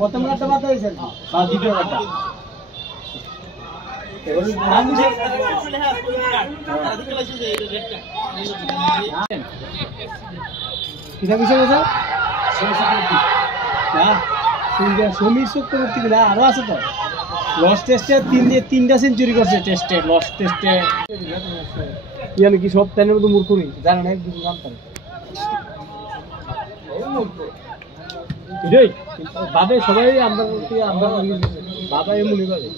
প্রথম রাতটা বাদ হয়েছে দ্বিতীয় রাতটা কিসা কিসা বলছো সমীর চক্রবর্তী না আরো আছে তো লস টেস্টে তিনটা সেঞ্চুরি করছে টেস্টে লস টেস্টে ইয়ানি কি সব তাইনের মতো মূর্খ নেই জানো না একদম জানতাম এটাই বাবে সবাই আমরা বাবা এমনি ভাবে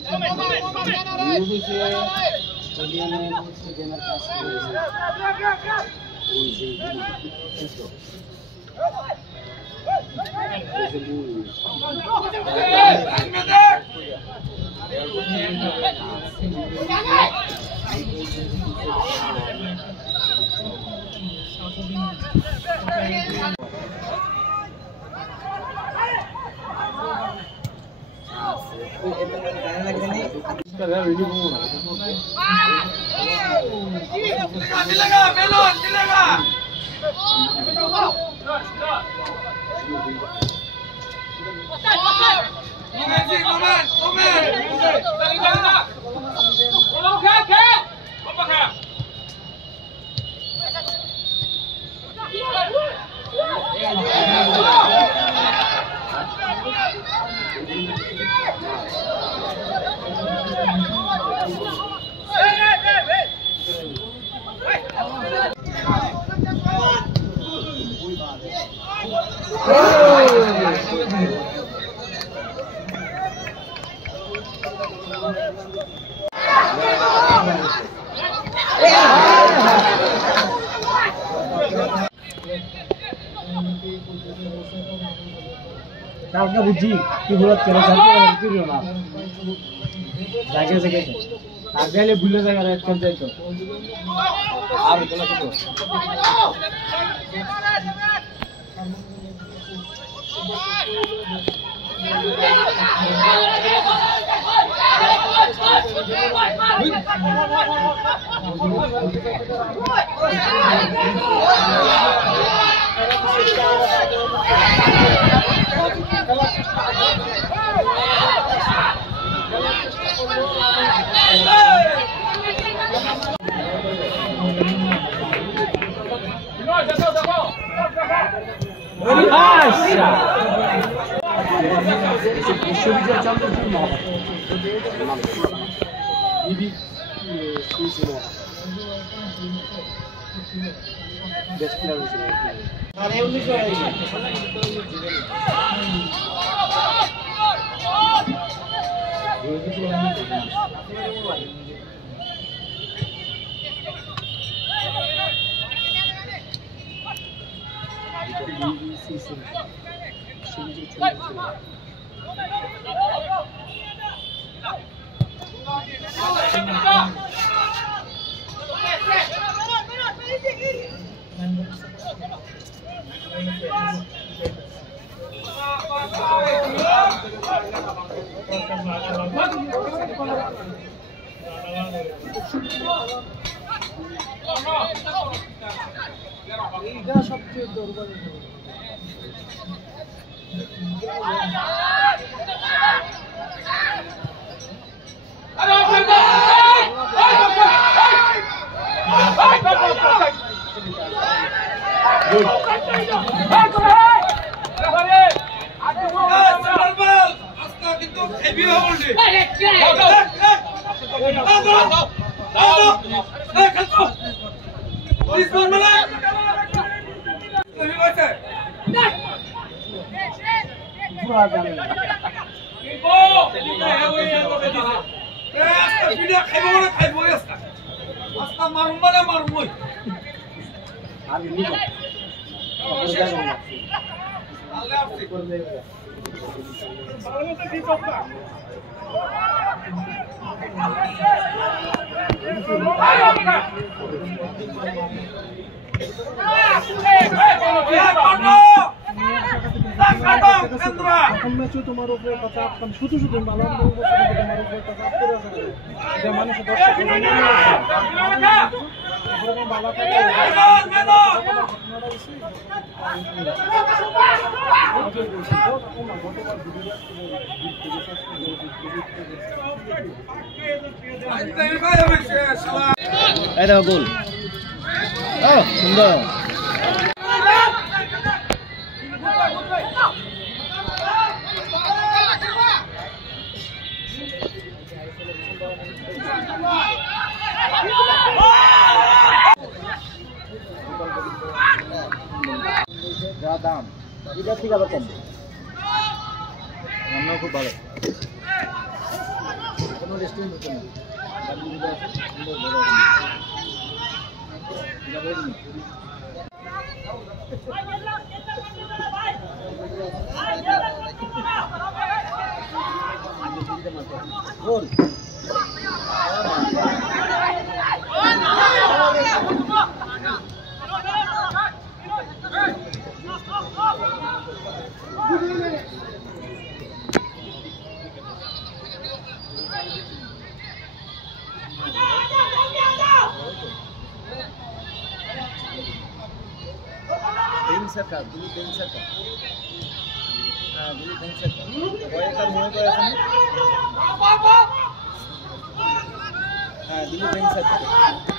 কালকে বুঝি কি বলো তেরো কি না জায়গা জায়গায় আর গেলে ভুলে জায়গা চল যাইতো আর গেল বিশ্ববিদ্যালয় চ্যাম্পিয়নশিপ না ইবি সুইছিল বেস্ট প্লেয়ার ছিল আর এই 19 হয়ে গেছে এইটা সবচেয়ে দুর্বল তোমার উপরে কথা শুধু শুধু তোমার উপরে কথা মানুষের দেখো গোল সুন্দর যা দাম এটা ঠিক আবার কম রান্নাও খুব ভালো কোনো রেস্টুরেন্ট হচ্ছে না গোল सरकार दिल्ली बैंक सरकार हाँ दिल्ली बैंक सरकार मने करे हाँ दिल्ली बैंक सरकार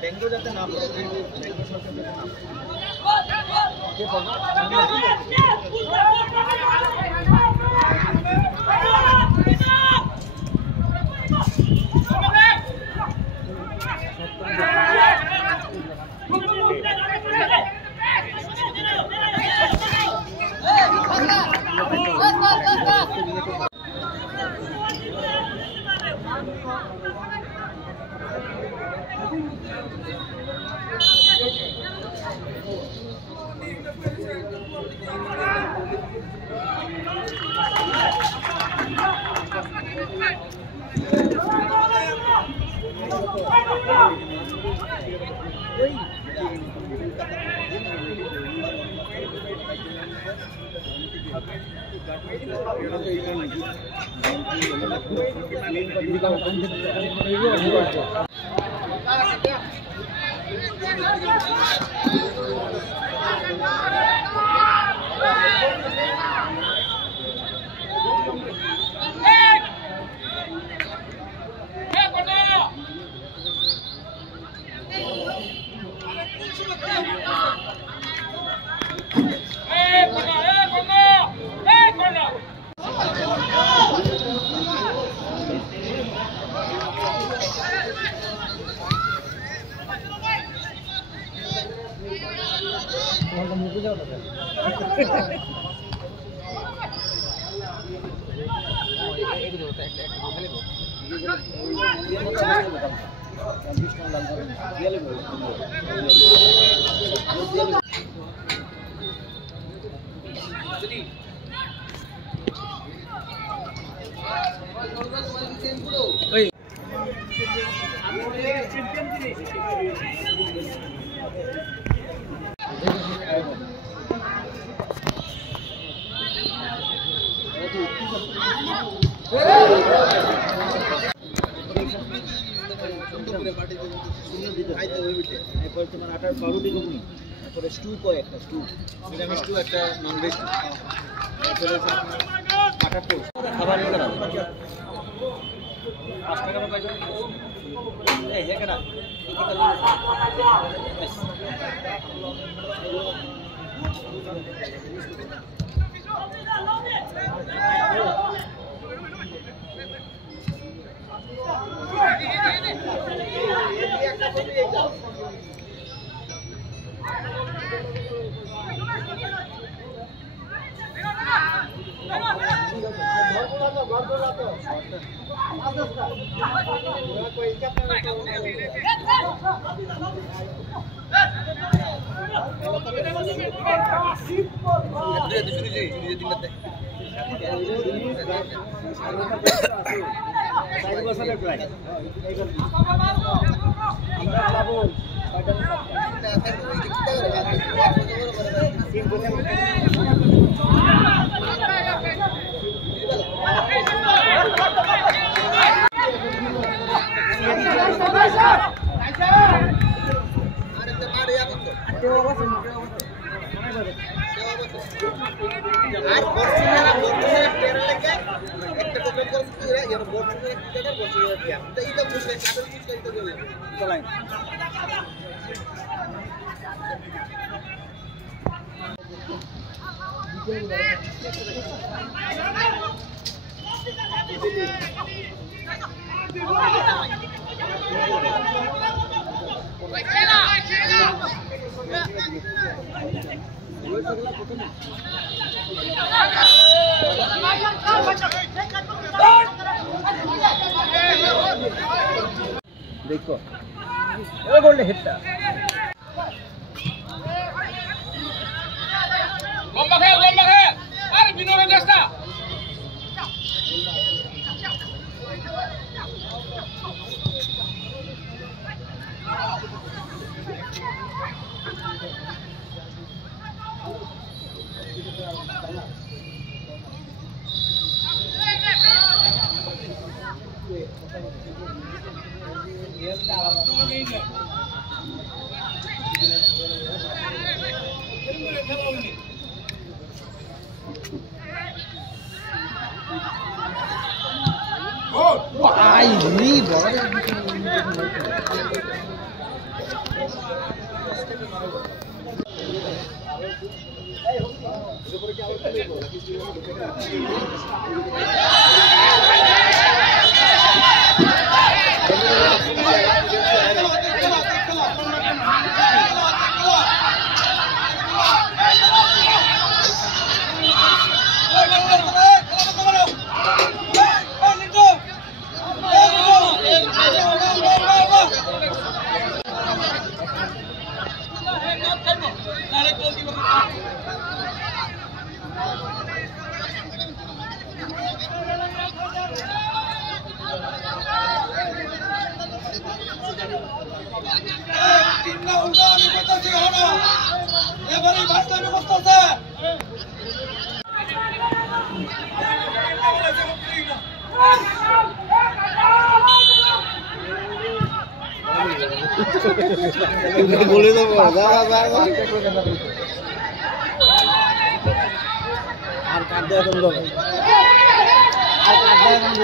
बेंगो जाते नाम बेंगो सरकार এরপর তোমার আটার পাউরুটি ঘুগনি, তারপরে স্টু কয় একটা স্টু, নিরামিষ স্টু একটা, ননভেজ, তারপরে আটার টোস্ট খাবার নিয়ে গেলাম 5 টাকা পাই যাবে। এই হে কেনা দেখো এ করলে হেডটা লম্বা খেয়ে আরে বিনোরে চেষ্টা Ai, bora. বলে দেবো আর কাট দেওয়া বন্ধ আর কাট দেওয়া বন্ধ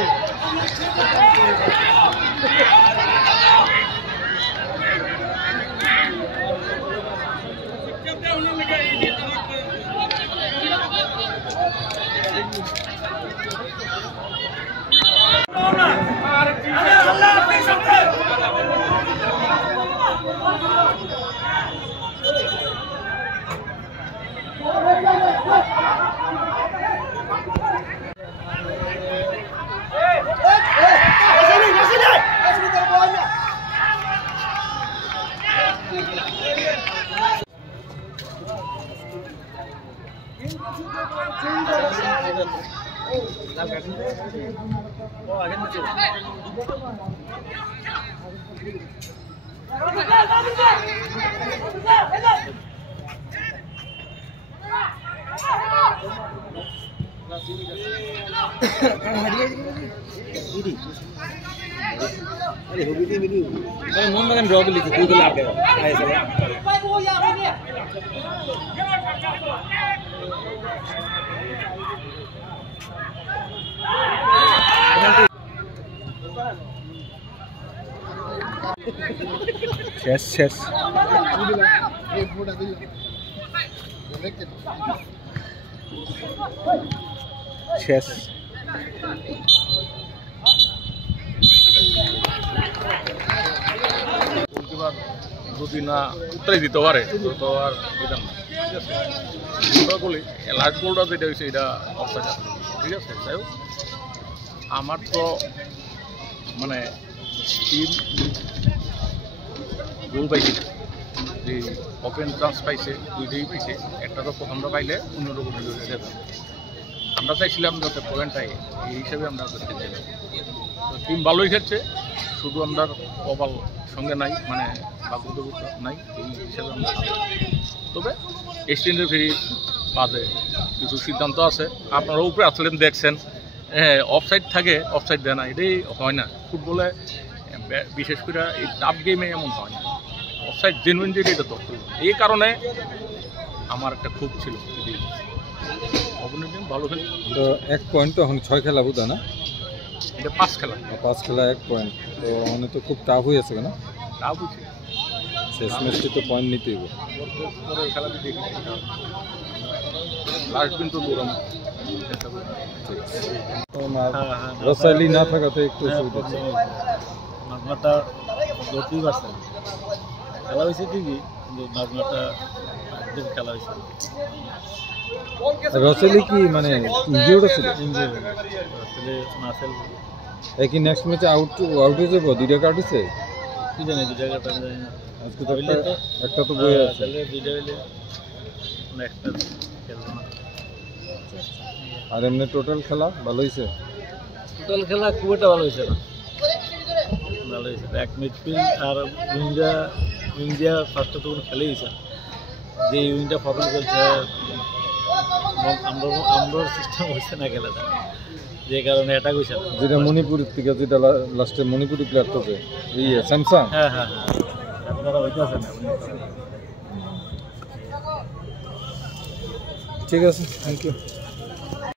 মোহনবাগান ড্র করলি 2 গোল আগে শেষ শেষ শেষ যদি না উত্তরাই দিতে পারে তো আর দিতাম না, ঠিক আছে। গোলটা বলি লাস্ট গোলটা যেটা হয়েছে এটা অফসাইড আছে, ঠিক আছে। যাই হোক, আমার তো মানে টিম গোল পাইছে না, যে ওপেন চান্স পাইছে দুইটাই পাইছে, একটা তো প্রথমটা পাইলে অন্যরকম যেত। আমরা চাইছিলাম যাতে পয়েন্ট পাই, এই হিসাবে আমরা খেলছিলাম। তো টিম ভালোই খেলছে, শুধু আমরা কপাল সঙ্গে নাই, মানে বাকুদ নাই, এই হিসাবে আমরা। তবে এক্সটেন্ডের ফ্রি বাদে কিছু সিদ্ধান্ত আছে, আপনারা উপরে আসলেন দেখছেন, অফসাইড থাকে, অফসাইড দেয় না, এটাই হয় না ফুটবলে, বিশেষ করে এই টাফ গেমে এমন হয় না। অফসাইড জেনুইন যেটা এটা তো, এই কারণে আমার একটা খুব ছিল অপোনেন্ট টিম ভালো খেলে। তো 1 পয়েন্ট তো এখন 6 খেলা বুঝা না, এটা 5 খেলা, 5 খেলা 1 পয়েন্ট, তো মানে তো খুব টাফ হয়ে আছে কেন? টাফ হচ্ছে, শেষ ম্যাচটি তো পয়েন্ট নিতেই হবে। পরের খেলাতে দেখি লাস্ট দিন তো দৌড়াম। রসাইলি না থাকাতে একটু অসুবিধা হচ্ছে। মাঝমাঠটা ধরতেই পারছে না, খেলা হয়েছে ঠিকই, কিন্তু মাঝমাঠটা খেলা হয়েছে। রসাইলি কি মানে ইনজিওর্ড ছিল? আসলে নাসেল একই নেক্সট ম্যাচে আউট হয়ে যাবো, 2টা কার্ড হয়েছে কি জানি, 2 জায়গাটা আমি জানি না। আজকে তো একটা তো বই আছে, তাহলে 2টা হইলে নেক্সট খেলবো না। আর এমনি টোটাল খেলা ভালো হয়েছে? টোটাল খেলা খুব একটা ভালো হয়েছে না, ভালো হয়েছে। এক মিডফিল্ড আর উইংটা ফার্স্টে তো কোনো খেলেই হয়েছে না, যে উইংটা ফটো করছে আমরা সিস্টেম হয়েছে না খেলাটা, যে কারণে অ্যাটাক হয়েছে না। যেটা মণিপুরের থেকে, যেটা লাস্টে মণিপুরি প্লেয়ার তো স্যামসাং, হ্যাঁ হ্যাঁ হ্যাঁ, আপনারা হইতেছে না। ঠিক আছে, থ্যাংক ইউ।